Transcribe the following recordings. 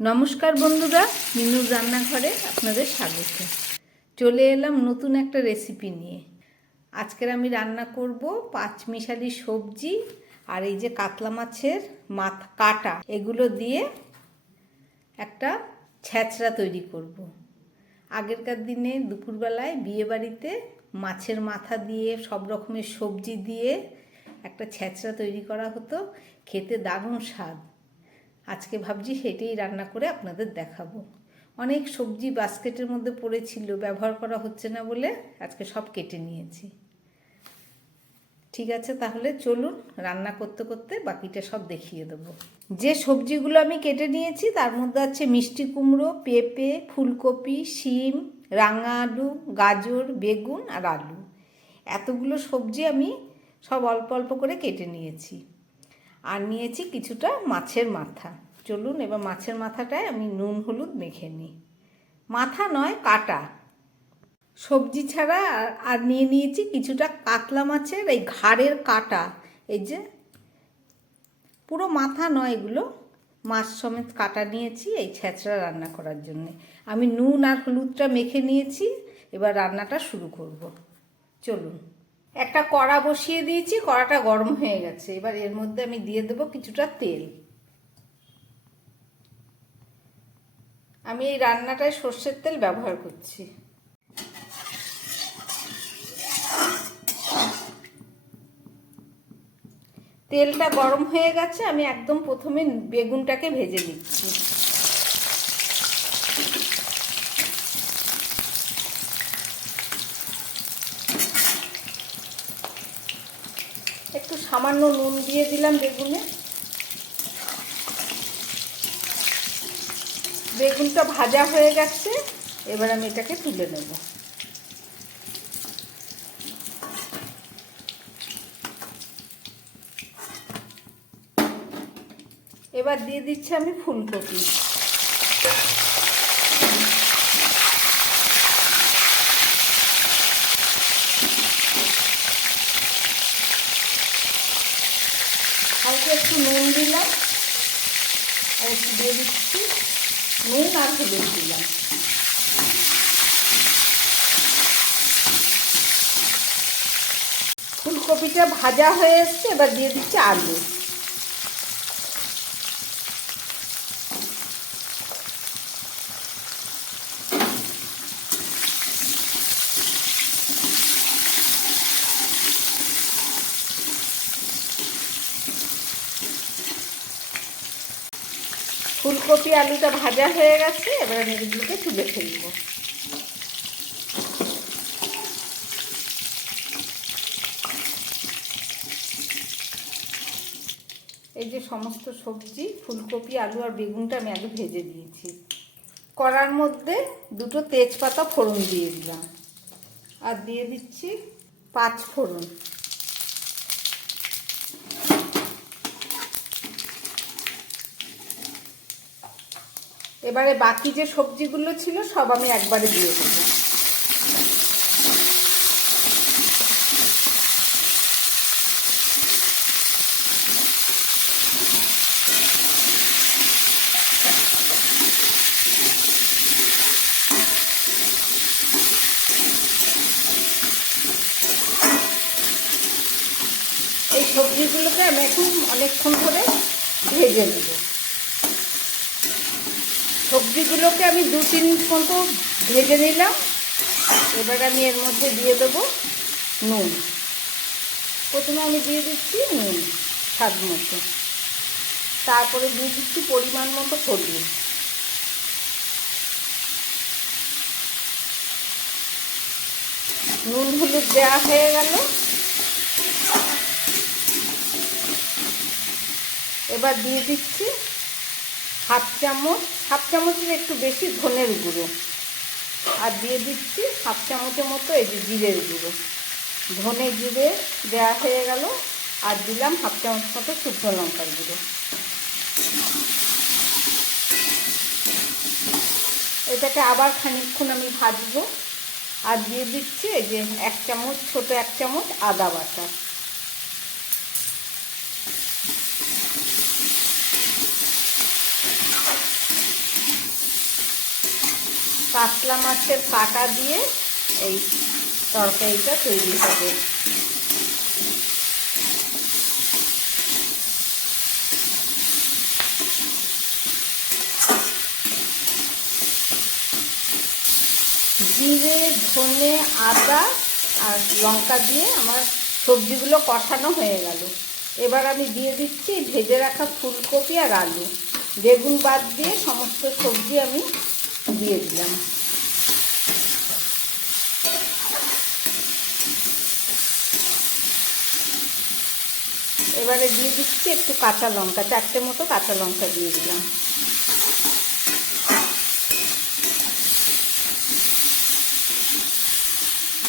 নমস্কার বন্ধুরা, মিনুর রান্নাঘরে আপনাদের স্বাগত। চলে এলাম নতুন একটা রেসিপি নিয়ে। আজকের আমি রান্না করব পাঁচমিশালি সবজি আর এই যে কাতলা মাছের মাথা কাটা, এগুলো দিয়ে একটা ছ্যাঁচড়া তৈরি করব। আগেরকার দিনে দুপুরবেলায় বিয়েবাড়িতে মাছের মাথা দিয়ে সব রকমের সবজি দিয়ে একটা ছ্যাঁচড়া তৈরি করা হতো, খেতে দারুণ স্বাদ। আজকে ভাবছি সেটাই রান্না করে আপনাদের দেখাবো। অনেক সবজি বাস্কেটের মধ্যে পড়েছিল, ব্যবহার করা হচ্ছে না বলে আজকে সব কেটে নিয়েছি। ঠিক আছে, তাহলে চলুন রান্না করতে করতে বাকিটা সব দেখিয়ে দেবো। যে সবজিগুলো আমি কেটে নিয়েছি তার মধ্যে আছে মিষ্টি কুমড়ো, পেঁপে, ফুলকপি, শিম, রাঙা আলু, গাজর, বেগুন আর আলু। এতগুলো সবজি আমি সব অল্প অল্প করে কেটে নিয়েছি। আর নিয়েছি কিছুটা মাছের মাথা। চলুন এবার মাছের মাথাটায় আমি নুন হলুদ মেখে নিই। মাথা নয়, কাটা। সবজি ছাড়া আর নিয়ে নিয়েছি কিছুটা কাতলা মাছের এই ঘাড়ের কাটা। এই যে পুরো মাথা নয়, এগুলো মাছ সমেত কাটা নিয়েছি এই ছ্যাঁচড়া রান্না করার জন্যে। আমি নুন আর হলুদটা মেখে নিয়েছি, এবার রান্নাটা শুরু করব। চলুন। একটা কড়া বসিয়ে দিয়েছি, কড়াটা গরম হয়ে গেছে। এবার এর মধ্যে আমি দিয়ে দেবো কিছুটা তেল। আমি এই রান্নাটায় সর্ষের তেল ব্যবহার করছি। তেলটা গরম হয়ে গেছে, আমি একদম প্রথমে বেগুনটাকে ভেজে নিচ্ছি। একটু সামান্য নুন দিয়ে দিলাম বেগুনে। বেগুনটা ভাজা হয়ে গেছে, এবার আমি এটাকে তুলে নেব। এবার দিয়ে দিচ্ছি আমি ফুলকপি। হালকা একটু নুন দিলাম আর একটু দিয়ে দিচ্ছি নুন আর হলুদ দিলাম। ফুলকপিটা ভাজা হয়ে এসছে, এবার দিয়ে দিচ্ছি আলু। ফুলকপি আলুটা ভাজা হয়ে গেছে, এবার আমি এগুলোকে তুলে ফেলব। এই যে সমস্ত সবজি, ফুলকপি, আলু আর বেগুনটা আমি আগে ভেজে দিয়েছি। কড়ার মধ্যে দুটো তেজপাতা ফোড়ন দিয়ে দিলাম আর দিয়ে দিচ্ছি 5 ফোড়ন। এবারে বাকি যে সবজিগুলো ছিল সব আমি একবারে দিয়ে দেবো। এই সবজিগুলোকে আমি এখন অনেকক্ষণ করে ভেজে নেব। সবজিগুলোকে আমি 2-3 মিনিট মতো ভেজে নিলাম। এবার আমি এর মধ্যে দিয়ে দেবো নুন। প্রথমে আমি দিয়ে দিচ্ছি নুন স্বাদ মতো, তারপরে দিয়ে দিচ্ছি পরিমাণ মতো হলুদ। নুন হলুদ দেওয়া হয়ে গেল। এবার দিয়ে দিচ্ছি হাফ চামচের একটু বেশি ধনের গুঁড়ো, আর দিয়ে দিচ্ছি হাফ চামচের মতো এই যে জিরের গুঁড়ো। ধনে জিরে দেওয়া হয়ে গেল, আর দিলাম হাফ চামচ মতো শুকনো লঙ্কার গুঁড়ো। এটাকে আবার খানিকক্ষণ আমি ভাজবো। আর দিয়ে দিচ্ছি এই যে ছোট এক চামচ আদা বাটা। কাতলা মাছের কাটা দিয়ে এই তরকারিটা তৈরি হবে। জিরে, ধনে, আদা আর লঙ্কা দিয়ে আমার সবজিগুলো কষানো হয়ে গেল। এবার আমি দিয়ে দিচ্ছি ভেজে রাখা ফুলকপি আর আলু, বেগুন বাদ দিয়ে সমস্ত সবজি আমি দিয়ে দিলাম। এবারে দিয়ে দিচ্ছি একটু কাঁচা লঙ্কা, 4টে মতো কাঁচা লঙ্কা দিয়ে দিলাম।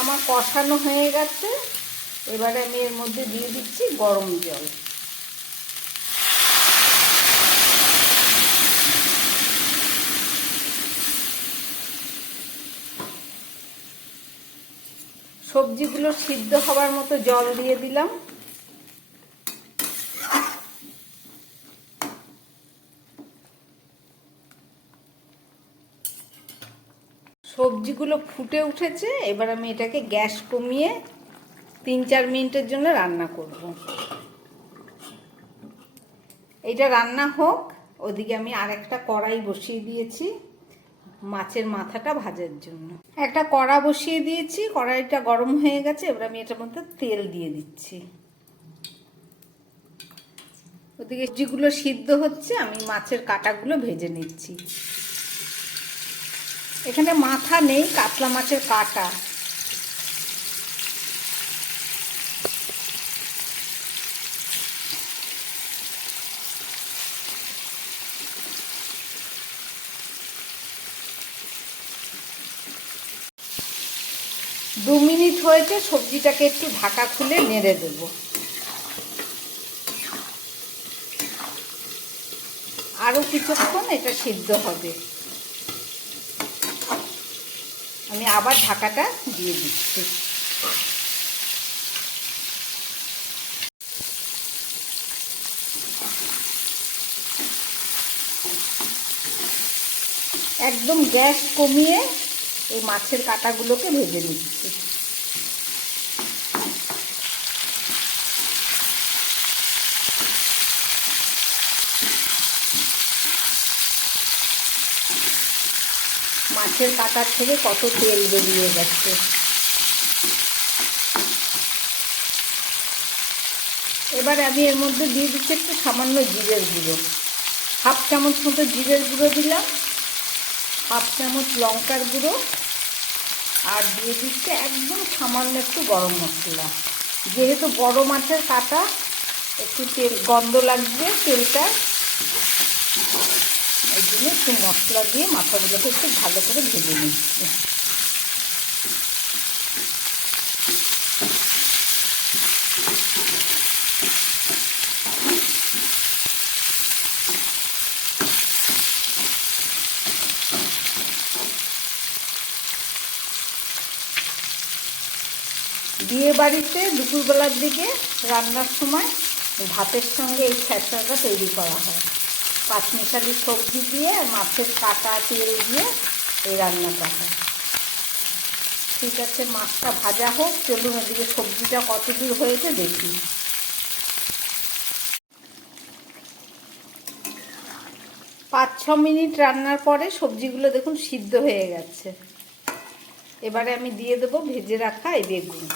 আমার কষানো হয়ে গেছে। এবারে আমি এর মধ্যে দিয়ে দিচ্ছি গরম জল। সবজিগুলো সিদ্ধ হবার মতো জল দিয়ে দিলাম। সবজিগুলো ফুটে উঠেছে। এবার আমি এটাকে গ্যাস কমিয়ে 3-4 মিনিটের জন্য রান্না করব। এটা রান্না হোক, ওদিকে আমি আরেকটা কড়াই বসিয়ে দিয়েছি মাছের মাথাটা ভাজার জন্য। একটা কড়া বসিয়ে দিয়েছি, কড়াইটা গরম হয়ে গেছে। এবার আমি এটার মধ্যে তেল দিয়ে দিচ্ছি। ওদিকে সবজিগুলো সিদ্ধ হচ্ছে, আমি মাছের কাঁটাগুলো ভেজে নিচ্ছি। এখানে মাথা নেই, কাতলা মাছের কাঁটা। দু মিনিট হয়েছে, সবজিটাকে একটু ঢাকা খুলে নেড়ে দেব। আরও কিছুক্ষণ এটা সিদ্ধ হবে। আমি আবার ঢাকাটা দিয়ে দিচ্ছি। একদম গ্যাস কমিয়ে এই মাছের কাঁটাগুলোকে ভেজে নিচ্ছি। মাছের কাঁটার থেকে কত তেল বেরিয়ে গেছে। এবার আমি এর মধ্যে দিয়ে দিচ্ছি একটু সামান্য জিরের গুঁড়ো। 1/2 চামচ মতো জিরের গুঁড়ো দিলাম, 1/2 চামচ লঙ্কার গুঁড়ো, আর দিয়ে দিচ্ছে একদম সামান্য একটু গরম মশলা। যেহেতু বড় মাছের কাঁটা, একটু তেল গন্ধ লাগবে তেলটা, এই জন্য একটু মশলা দিয়ে মাথাগুলোকে একটু ভালো করে ভেজে নিচ্ছি। বিয়ে বাড়িতে দুপুরবেলার দিকে রান্নার সময় ভাতের সঙ্গে এই খ্যাচড়াটা তৈরি করা হয়। 5 মিশালি সবজি দিয়ে আর মাছের কাঁটা তেল দিয়ে এই রান্নাটা হয়। ঠিক আছে, মাছটা ভাজা হোক, চলুন ওদিকে সবজিটা কত দূর হয়েছে দেখি। 5-6 মিনিট রান্নার পরে সবজিগুলো দেখুন সিদ্ধ হয়ে গেছে। এবারে আমি দিয়ে দেবো ভেজে রাখা এই বেগুন।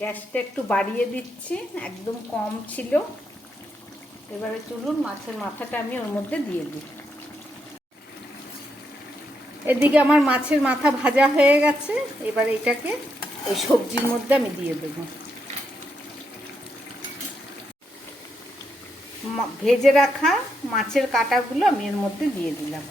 গ্যাসটা একটু বাড়িয়ে দিচ্ছি, একদম কম ছিল। এবারে চলুন মাছের মাথাটা আমি ওর মধ্যে দিয়ে দিই। এদিকে আমার মাছের মাথা ভাজা হয়ে গেছে। এবার এটাকে এই সবজির মধ্যে আমি দিয়ে দেব। ভেজে রাখা মাছের কাঁটাগুলো আমি এর মধ্যে দিয়ে দিলাম।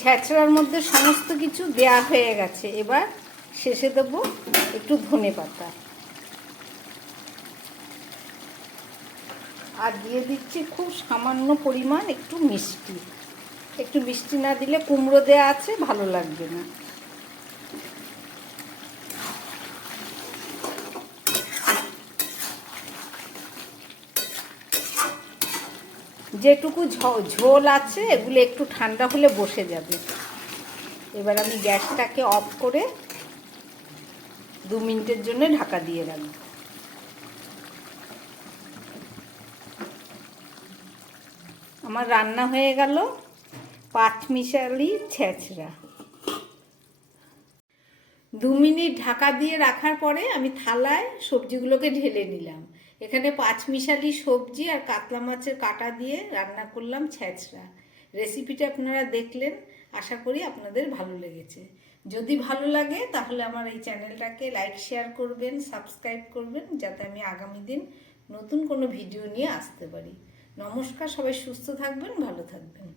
ছ্যাঁচড়ার মধ্যে সমস্ত কিছু দেয়া হয়ে গেছে। এবার শেষে দেবো একটু ধনেপাতা, আর দিয়ে দিচ্ছি খুব সামান্য পরিমাণ একটু মিষ্টি। একটু মিষ্টি না দিলে কুমড়ো দেয়া আছে, ভালো লাগবে না। যেটুকু ঝোল আছে এগুলো একটু ঠান্ডা হলে বসে যাবে। এবার আমি গ্যাসটাকে অফ করে 2 মিনিটের জন্য ঢাকা দিয়ে রাখবো। আমার রান্না হয়ে গেল পাঁচমিশালি ছ্যাঁচড়া। 2 মিনিট ঢাকা দিয়ে রাখার পরে আমি থালায় সবজিগুলোকে ঢেলে নিলাম। এখানে পাঁচমিশালি সবজি আর কাতলা মাছের কাঁটা দিয়ে রান্না করলাম ছ্যাঁচড়া। রেসিপিটা আপনারা দেখলেন, আশা করি আপনাদের ভালো লেগেছে। যদি ভালো লাগে তাহলে আমার এই চ্যানেলটাকে লাইক শেয়ার করবেন, সাবস্ক্রাইব করবেন, যাতে আমি আগামী দিন নতুন কোনো ভিডিও নিয়ে আসতে পারি। নমস্কার, সবাই সুস্থ থাকবেন, ভালো থাকবেন।